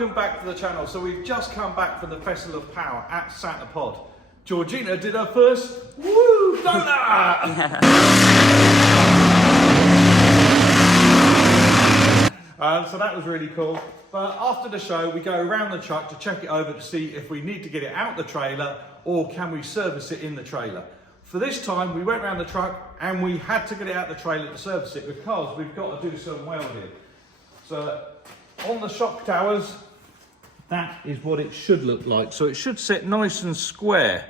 welcome back to the channel. So we've just come back from the Festival of Power at Santa Pod. Georgina did her first woo donut! So that was really cool. But after the show, we go around the truck to check it over to see if we need to get it out the trailer or can we service it in the trailer. For this time, we went around the truck and we had to get it out the trailer to service it because we've got to do some welding. So on the shock towers, that is what it should look like. So it should sit nice and square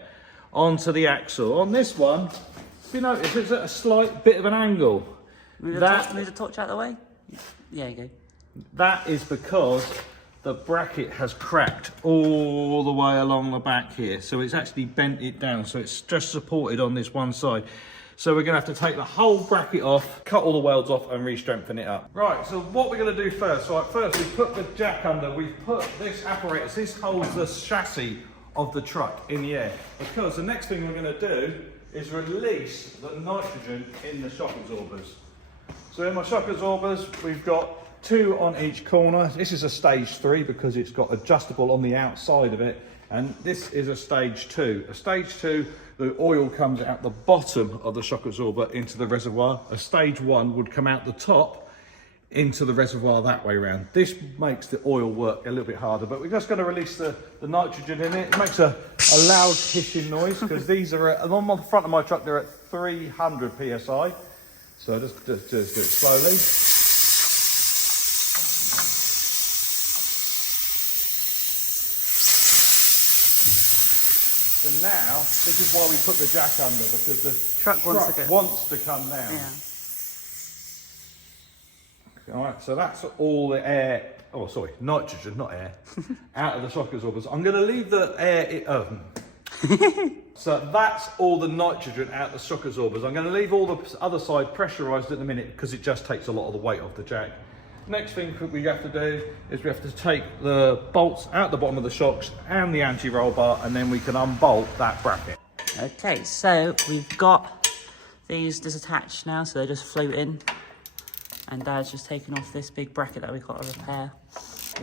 onto the axle. On this one, if you notice, it's at a slight bit of an angle. Move the torch out of the way. Yeah, you go. That is because the bracket has cracked all the way along the back here. So it's actually bent it down. So it's just supported on this one side. So we're gonna have to take the whole bracket off, cut all the welds off and re-strengthen it up. Right, so what we're gonna do first. So first we put the jack under, we've put this apparatus, this holds the chassis of the truck in the air. Because the next thing we're gonna do is release the nitrogen in the shock absorbers. So in my shock absorbers, we've got 2 on each corner. This is a stage 3 because it's got adjustable on the outside of it. And this is a stage 2. A stage 2, the oil comes out the bottom of the shock absorber into the reservoir. A stage 1 would come out the top into the reservoir that way around. This makes the oil work a little bit harder, but we're just going to release the nitrogen in it. It makes a loud hissing noise because these are, on the front of my truck, they're at 300 PSI. So just do it slowly. So now, this is why we put the jack under, because the truck wants to come down. Yeah. All right, so that's all the air, oh sorry, nitrogen, not air, out of the shock absorbers. I'm going to leave the air, so that's all the nitrogen out of the shock absorbers. I'm going to leave all the other side pressurised at the minute because it just takes a lot of the weight off the jack. Next thing we have to do is we have to take the bolts out the bottom of the shocks and the anti-roll bar, and then we can unbolt that bracket. Okay, so we've got these disattached now, so they're just floating. And Dad's just taken off this big bracket that we've got to repair.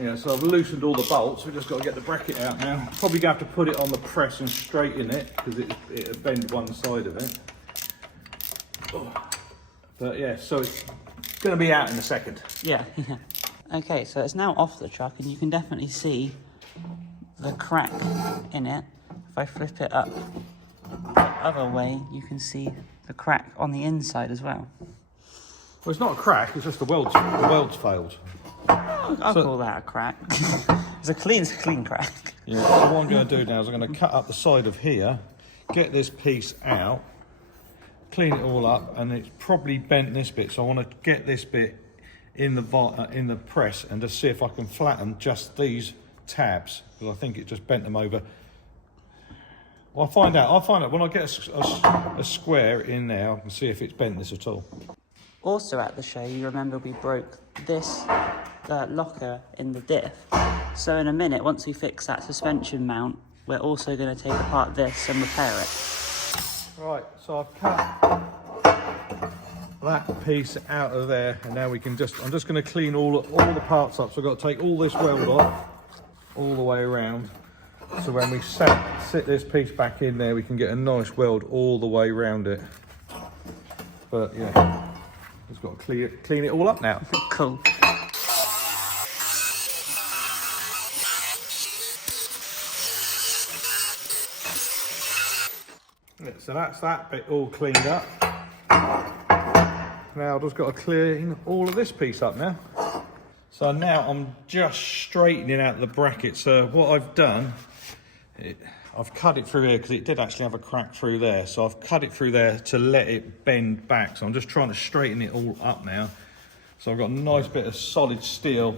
Yeah, so I've loosened all the bolts. We've just got to get the bracket out now. Probably going to have to put it on the press and straighten it because it'll bend one side of it. Oh. But yeah, so it's going to be out in a second. Yeah. Okay, so it's now off the truck and you can definitely see the crack in it. If I flip it up the other way, you can see the crack on the inside as well. Well, it's not a crack, it's just the welds failed. I'll call that a crack. It's a clean crack. Yeah, so what I'm going to do now is I'm going to cut up the side of here, get this piece out, clean it all up, and it's probably bent this bit, so I want to get this bit in the press and just see if I can flatten just these tabs, because I think it just bent them over. Well, I'll find out when I get a square in there. I can see if it's bent this at all. Also at the show, you remember we broke this locker in the diff. So in a minute, once we fix that suspension mount, we're also going to take apart this and repair it. Right, so I've cut that piece out of there, and now we can I'm just going to clean all the parts up. So I've got to take all this weld off, all the way around. So when we sit this piece back in there, we can get a nice weld all the way around it. But yeah. Just got to clean it all up now. Cool. Yeah, so that's that bit all cleaned up. Now I've just got to clean all of this piece up now. So now I'm just straightening out the bracket. So what I've done, I've cut it through here because it did actually have a crack through there. So I've cut it through there to let it bend back. So I'm just trying to straighten it all up now. So I've got a nice bit of solid steel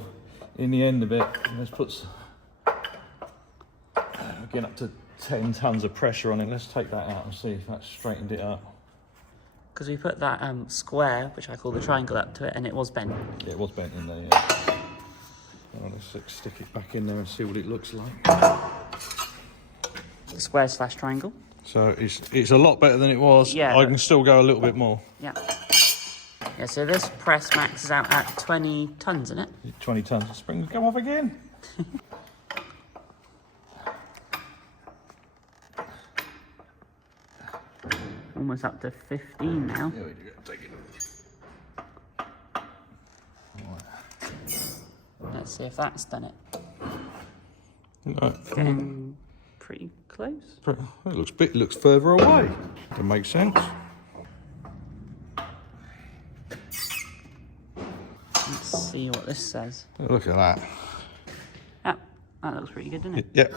in the end of it. And this puts, again, up to 10 tons of pressure on it. Let's take that out and see if that's straightened it up. Because we put that square, which I call the triangle, up to it, and it was bent. Yeah, it was bent in there, yeah. Let's stick it back in there and see what it looks like. The square / triangle. So it's a lot better than it was. Yeah. I can still go a little bit more. Yeah. Yeah, so this press maxes out at 20 tons, isn't it? 20 tons. The springs go off again. Almost up to 15 now. There we go. Take it. Let's see if that's done it. No. Getting pretty close. It looks further away. That makes sense. Let's see what this says. Look at that. Yeah, that looks pretty good, doesn't it? Yep.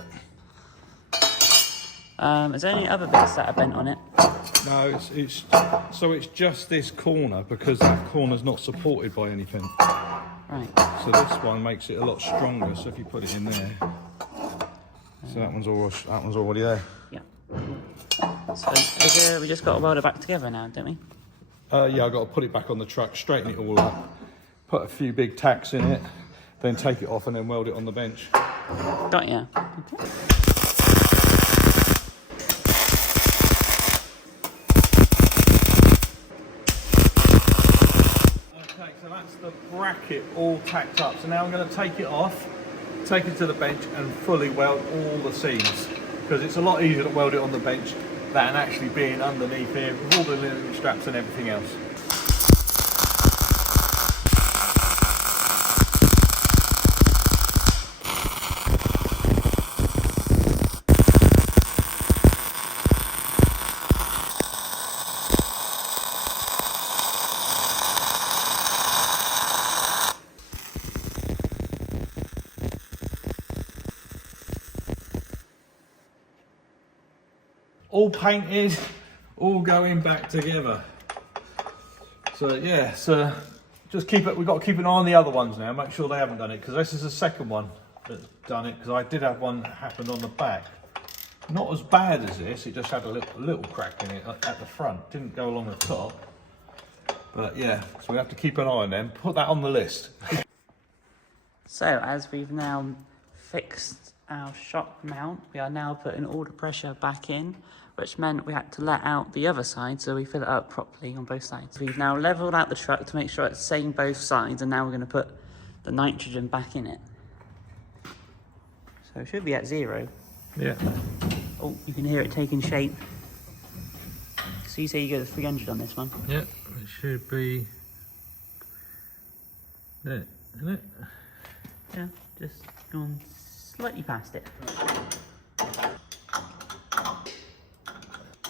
Is there any other bits that are bent on it? No, it's just this corner because that corner's not supported by anything. Right. So this one makes it a lot stronger. So if you put it in there, so that one's already there. Yeah. So we just got to weld it back together now, don't we? Yeah, I've got to put it back on the truck, straighten it all up, put a few big tacks in it, then take it off and then weld it on the bench. Got ya. Okay. Okay, so that's the bracket all tacked up. So now I'm going to take it off, take it to the bench and fully weld all the seams. Because it's a lot easier to weld it on the bench than actually being underneath here with all the linen straps and everything else. All painted, all going back together. So yeah, so just keep it. We've got to keep an eye on the other ones now. Make sure they haven't done it because this is the second one that's done it. Because I did have one that happened on the back. Not as bad as this. It just had a little crack in it at the front. Didn't go along the top. But yeah, so we have to keep an eye on them. Put that on the list. So as we've now fixed our shock mount, we are now putting all the pressure back in, which meant we had to let out the other side so we fill it up properly on both sides. We've now leveled out the truck to make sure it's the same both sides, and now we're going to put the nitrogen back in it. So it should be at 0. Yeah. Oh, you can hear it taking shape. So you say you go to 300 on this one? Yeah, it should be there, isn't it? Yeah, just gone slightly past it.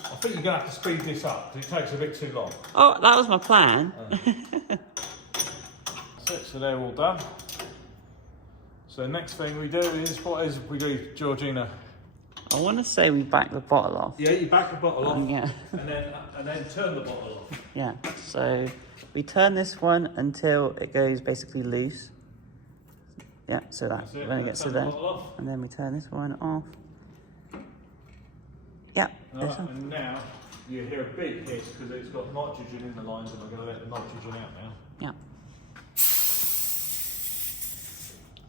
I think you're going to have to speed this up because it takes a bit too long. Oh, that was my plan. So they're all done. So next thing we do is, we do, Georgina? I want to say we back the bottle off. Yeah, you back the bottle off Yeah. and then turn the bottle off. Yeah, so we turn this one until it goes basically loose. Yeah, so that when it gets to there. And then we turn this one off. Yeah. Right, and now you hear a big hiss because it's got nitrogen in the lines and we're going to let the nitrogen out now. Yeah.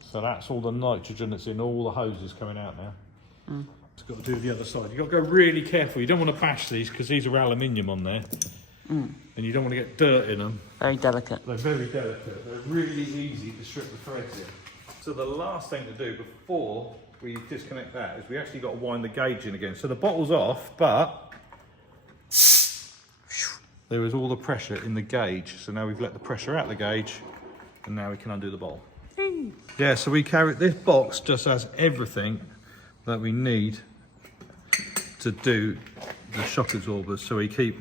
So that's all the nitrogen that's in all the hoses coming out now. Mm. It's got to do the other side. You've got to go really careful. You don't want to bash these because these are aluminium on there. And you don't want to get dirt in them. Very delicate. They're very delicate. They're really easy to strip the threads in. So the last thing to do before we disconnect that is we actually got to wind the gauge in again. So the bottle's off, but there is all the pressure in the gauge. So now we've let the pressure out the gauge and now we can undo the bottle. Yeah, so we carry, this box just has everything that we need to do the shock absorbers. So we keep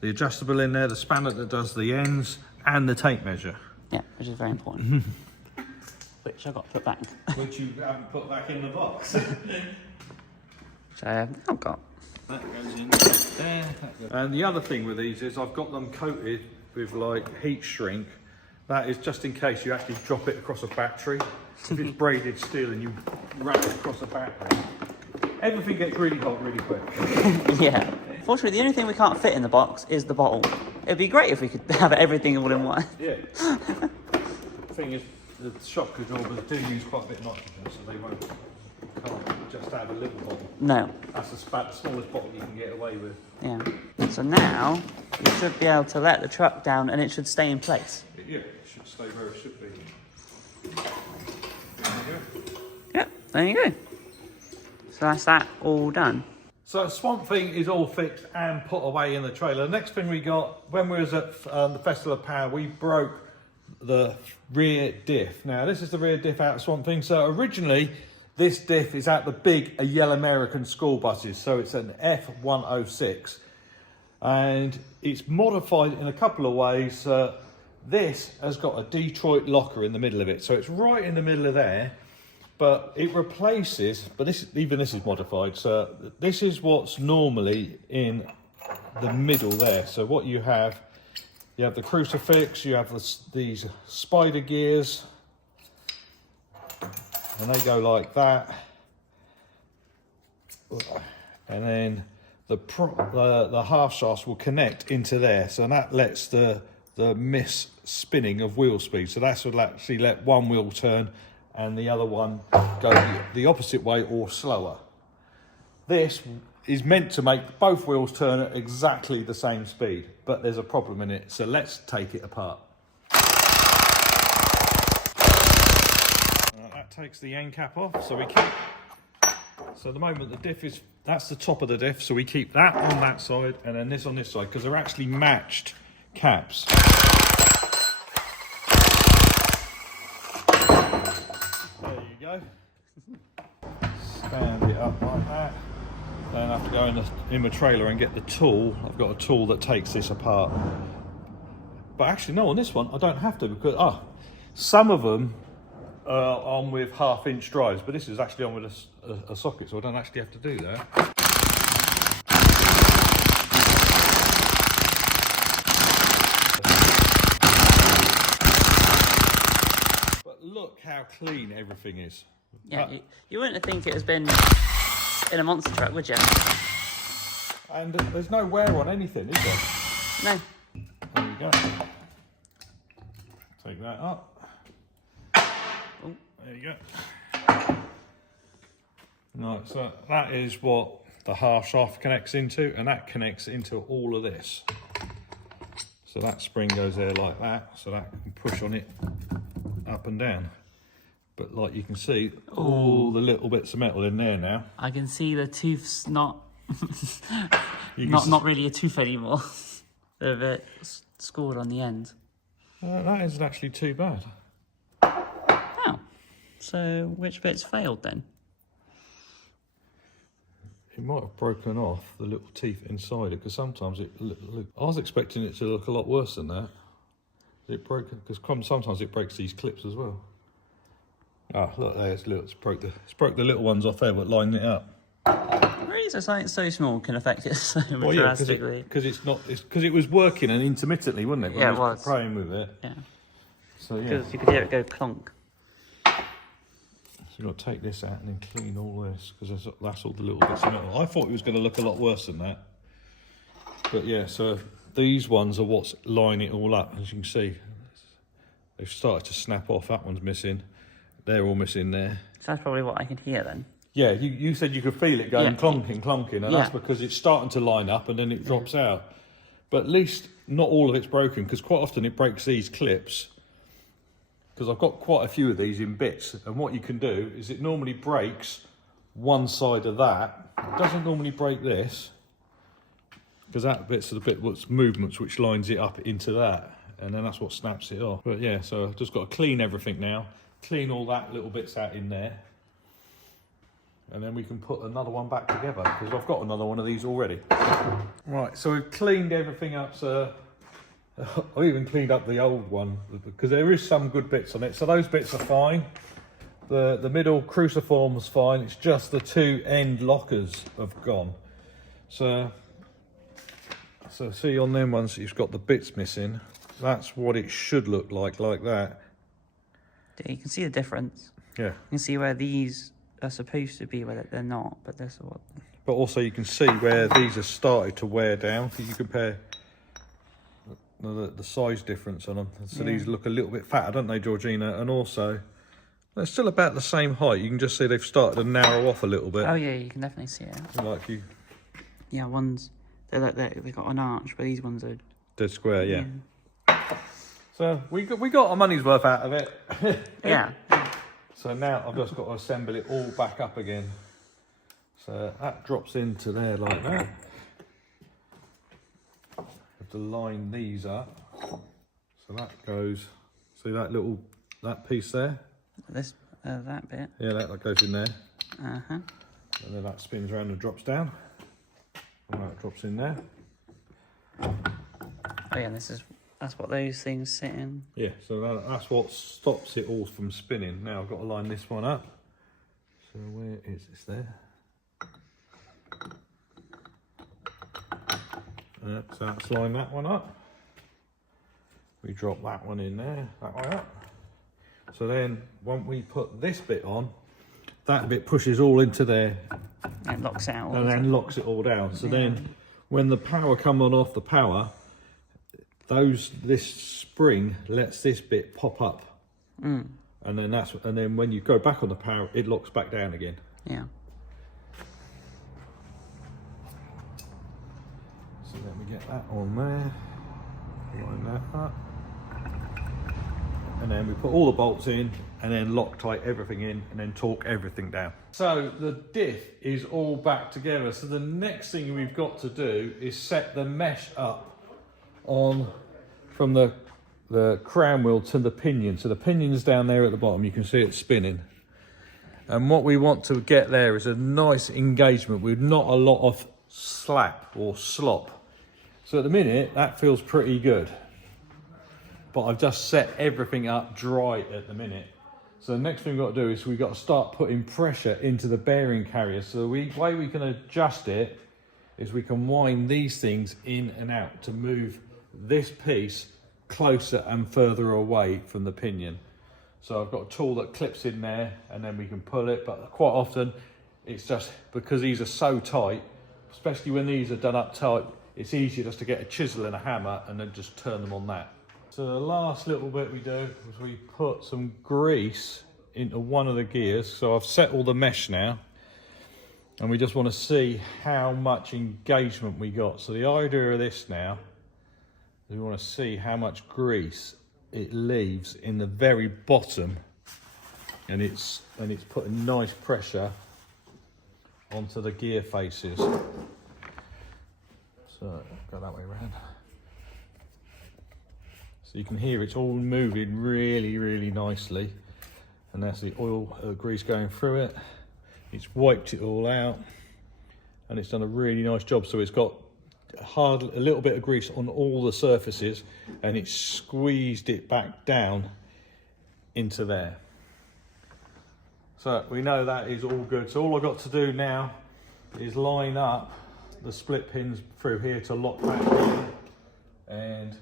the adjustable in there, the spanner that does the ends, and the tape measure. Yeah, which is very important. Which I got to put back. Which you haven't put back in the box. Which I have now got. That goes in there. And the other thing with these is I've got them coated with like heat shrink. That is just in case you actually drop it across a battery. If it's braided steel and you wrap it across a battery, everything gets really hot really quick. Yeah. Fortunately, the only thing we can't fit in the box is the bottle. It'd be great if we could have everything all in one. Yeah. The thing is, the shock absorbers do use quite a bit of nitrogen, so they can't just have a little bottle. No. That's the smallest bottle you can get away with. Yeah. So now we should be able to let the truck down and it should stay in place. Yeah, it should stay where it should be. There you go. there you go. So that's that all done. So Swamp Thing is all fixed and put away in the trailer. The next thing we got, when we was at the Festival of Power, we broke the rear diff. Now this is the rear diff out of Swamp Thing. So originally this diff is out the big yellow American school buses. So it's an F106 and it's modified in a couple of ways. This has got a Detroit locker in the middle of it. So it's right in the middle of there. But it replaces, but even this is modified, so this is what's normally in the middle there. So what you have the crucifix, you have these spider gears, and they go like that. And then the half shafts will connect into there, so that lets the miss spinning of wheel speed. So that will actually let one wheel turn and the other one go the opposite way or slower. This is meant to make both wheels turn at exactly the same speed, but there's a problem in it, so let's take it apart. That takes the end cap off, so we keep... So at the moment the diff is... That's the top of the diff, so we keep that on that side and then this on this side, because they're actually matched caps. Go. Stand it up like that. Then I have to go in the trailer and get the tool. I've got a tool that takes this apart. But actually, no, on this one I don't have to, because some of them are on with 1/2-inch drives, but this is actually on with a socket, so I don't actually have to do that. Look how clean everything is. Yeah, you wouldn't think it has been in a monster truck, would you? And there's no wear on anything, is there? No. There you go. Take that up. Oh. There you go. Right, so that is what the half shaft connects into, and that connects into all of this. So that spring goes there like that, so that can push on it up and down. But like you can see, all the little bits of metal in there now. I can see the tooth's not not really a tooth anymore. They're a bit scored on the end. That isn't actually too bad. Oh, so which bits failed then? It might have broken off the little teeth inside it, because sometimes I was expecting it to look a lot worse than that. It broke, because sometimes it breaks these clips as well. Ah, look there, it's broke the little ones off there, but lining it up. Really, so something so small can affect it so much drastically? Because it was working and intermittently, wasn't it? When yeah, it was. Playing with it. Yeah. So yeah. Because you could hear it go clonk. So you've got to take this out and then clean all this, because that's all the little bits of metal. I thought it was going to look a lot worse than that. But yeah, so these ones are what's lining it all up. As you can see, they've started to snap off. That one's missing. They're all missing there. So that's probably what I can hear then. Yeah, you said you could feel it going clonking, and that's because it's starting to line up and then it drops out. But at least not all of it's broken, because quite often it breaks these clips. Because I've got quite a few of these in bits, and what you can do is it normally breaks one side of that. It doesn't normally break this, because that bit's the bit what's movements which lines it up into that, and then that's what snaps it off. But yeah, so I've just got to clean everything now, clean all that little bits out in there, and then we can put another one back together, because I've got another one of these already. Right, so we've cleaned everything up, so I even cleaned up the old one, because there is some good bits on it, so those bits are fine. The middle cruciform's fine, it's just the two end lockers have gone. So see on them ones you've got the bits missing, that's what it should look like that. Yeah, you can see the difference. Yeah. You can see where these are supposed to be, where they're not, but that's what. But also you can see where these have started to wear down. If you compare the size difference on them. So these look a little bit fatter, don't they, Georgina? And also, they're still about the same height. You can just see they've started to narrow off a little bit. Oh yeah, you can definitely see it. Like you. Yeah, ones, they're like they've got an arch, but these ones are dead square, yeah. So we got our money's worth out of it. Yeah. So now I've just got to assemble it all back up again. So that drops into there like that. Have to line these up. So that goes, see that piece there? This, that bit. Yeah, that goes in there. Uh-huh. And then that spins around and drops down. And that drops in there. Oh yeah, that's what those things sit in. Yeah, so that's what stops it all from spinning. Now I've got to line this one up. So where is this there? So let's line that one up. We drop that one in there, that one up. So then when we put this bit on, that bit pushes all into there. It locks it out. And then locks it all down. So then when the power comes on off the power, this spring lets this bit pop up. And then when you go back on the power, it locks back down again. Yeah. So let me get that on there, line that up, and then we put all the bolts in and then Loctite everything in and then torque everything down. So the diff is all back together. So the next thing we've got to do is set the mesh up on from the crown wheel to the pinion. So the pinion's down there at the bottom, you can see it spinning. And what we want to get there is a nice engagement with not a lot of slap or slop. So at the minute, that feels pretty good. But I've just set everything up dry at the minute. So the next thing we've got to do is we've got to start putting pressure into the bearing carrier. So the way we can adjust it is we can wind these things in and out to move this piece closer and further away from the pinion. So I've got a tool that clips in there and then we can pull it, but quite often it's just because these are so tight, especially when these are done up tight, it's easier just to get a chisel and a hammer and then just turn them on that. So the last little bit we do is we put some grease into one of the gears. So I've set all the mesh now and we just want to see how much engagement we got. So the idea of this now is we want to see how much grease it leaves in the very bottom, and it's putting nice pressure onto the gear faces. So go that way around. So you can hear it's all moving really, really nicely, and that's the oil grease going through it. It's wiped it all out, and it's done a really nice job. So it's got a little bit of grease on all the surfaces, and it's squeezed it back down into there. So we know that is all good. So all I've got to do now is line up the split pins through here to lock back in, and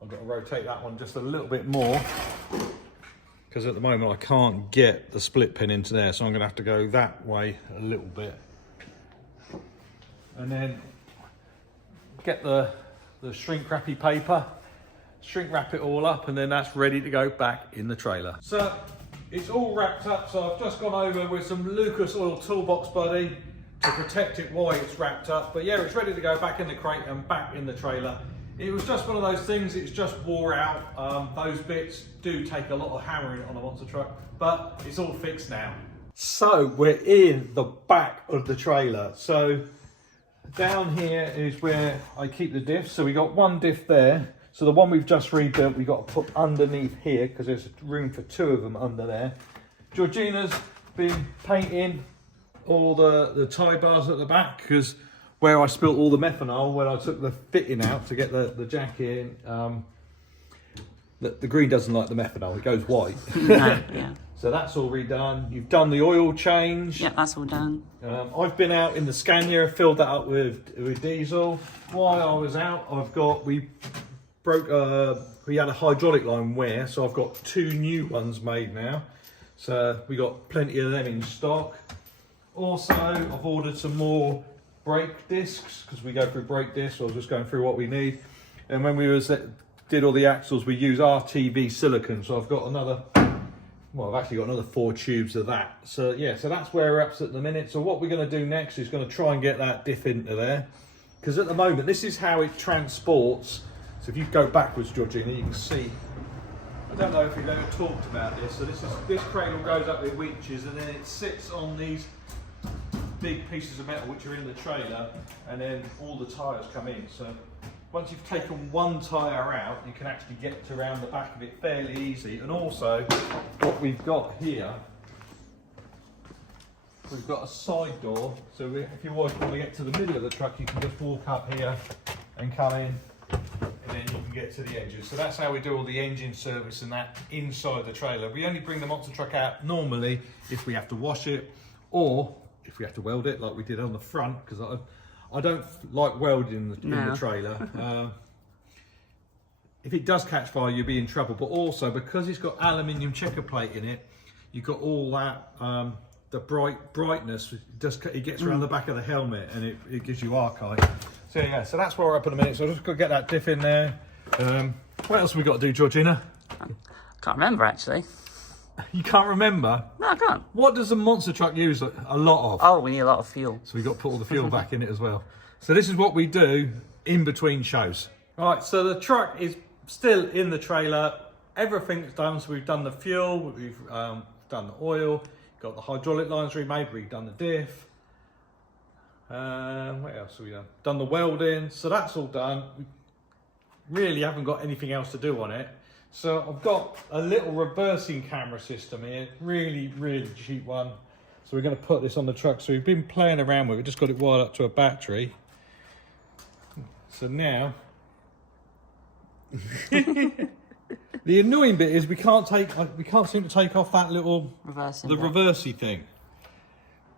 I've got to rotate that one just a little bit more because at the moment I can't get the split pin into there, so I'm going to have to go that way a little bit, and then get the shrink wrappy paper, shrink wrap it all up, and then that's ready to go back in the trailer. So it's all wrapped up, so I've just gone over with some Lucas Oil Toolbox Buddy to protect it while it's wrapped up. But yeah, it's ready to go back in the crate and back in the trailer. It was just one of those things, it's just wore out. Those bits do take a lot of hammering on a monster truck, but it's all fixed now. So we're in the back of the trailer. So down here is where I keep the diffs. So we got one diff there. So the one we've just rebuilt, we've got to put underneath here because there's room for two of them under there. Georgina's been painting all the tie bars at the back because where I spilt all the methanol when I took the fitting out to get the jack in, the green doesn't like the methanol, it goes white. Yeah. So that's all redone. You've done the oil change. Yeah, that's all done. I've been out in the Scania, filled that up with diesel. While I was out, we had a hydraulic line wear, so I've got two new ones made now. So we got plenty of them in stock. Also, I've ordered some more brake discs because we go through brake discs. So I was just going through what we need. And when we did all the axles, we use RTV silicone. So I've got I've actually got another 4 tubes of that. So yeah, so that's where we're up at the minute. So what we're going to do next is going to try and get that diff into there. Because at the moment, this is how it transports. So if you go backwards, Georgina, you can see I don't know if we've ever talked about this. So this cradle goes up with winches, and then it sits on these big pieces of metal which are in the trailer, and then all the tyres come in. So once you've taken one tyre out, you can actually get around the back of it fairly easy. And also, what we've got here, we've got a side door. So if you want to get to the middle of the truck, you can just walk up here and come in, and then you can get to the engine. So that's how we do all the engine service and that inside the trailer. We only bring the monster truck out normally if we have to wash it, or if we have to weld it like we did on the front, because I don't like welding in the trailer. If it does catch fire, you'll be in trouble. But also, because it's got aluminium checker plate in it, you've got all that, the brightness, it gets around the back of the helmet, and it gives you arc eye. So yeah, so that's where we're up in a minute. So I've just got to get that diff in there. What else have we got to do, Georgina? I can't remember, actually. You can't remember? No, I can't. What does a monster truck use a lot of? Oh, we need a lot of fuel. So we've got to put all the fuel back in it as well. So this is what we do in between shows. Right, so the truck is still in the trailer. Everything's done. So we've done the fuel, we've done the oil, got the hydraulic lines remade, we've done the diff. What else have we done? Done the welding. So that's all done. We really haven't got anything else to do on it. So I've got a little reversing camera system here, really cheap one. So we're going to put this on the truck. So we've been playing around with it, just got it wired up to a battery. So now, the annoying bit is we can't seem to take off that little reversey thing.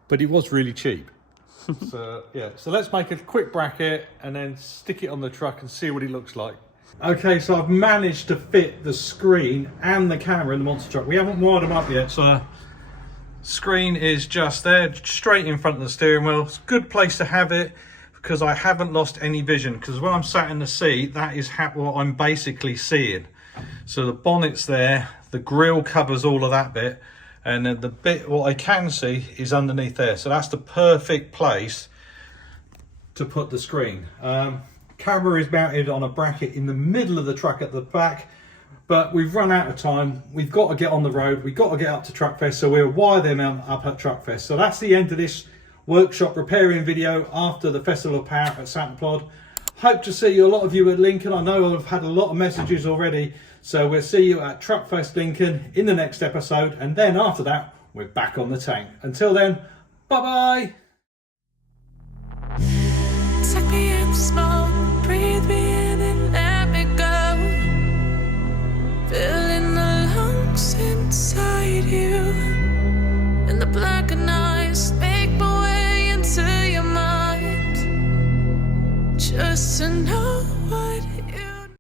But it was really cheap. So yeah, so let's make a quick bracket and then stick it on the truck and see what it looks like. Okay, so I've managed to fit the screen and the camera in the monster truck. We haven't wired them up yet, so screen is just there, straight in front of the steering wheel. It's a good place to have it because I haven't lost any vision, because when I'm sat in the seat, that is what I'm basically seeing. So the bonnet's there, the grille covers all of that bit, and then the bit what I can see is underneath there. So that's the perfect place to put the screen. Camera is mounted on a bracket in the middle of the truck at the back, but we've run out of time. We've got to get on the road. We've got to get up to Truckfest, so we'll wire them up at Truckfest. So that's the end of this workshop repairing video after the Festival of Power at Santa Plod. Hope to see you, a lot of you at Lincoln. I know I've had a lot of messages already. So we'll see you at Truckfest Lincoln in the next episode. And then after that, we're back on the tank. Until then, bye-bye. Suck me in the smoke, breathe me in and let me go. Filling the lungs inside you, and the blackened eyes make my way into your mind. Just to know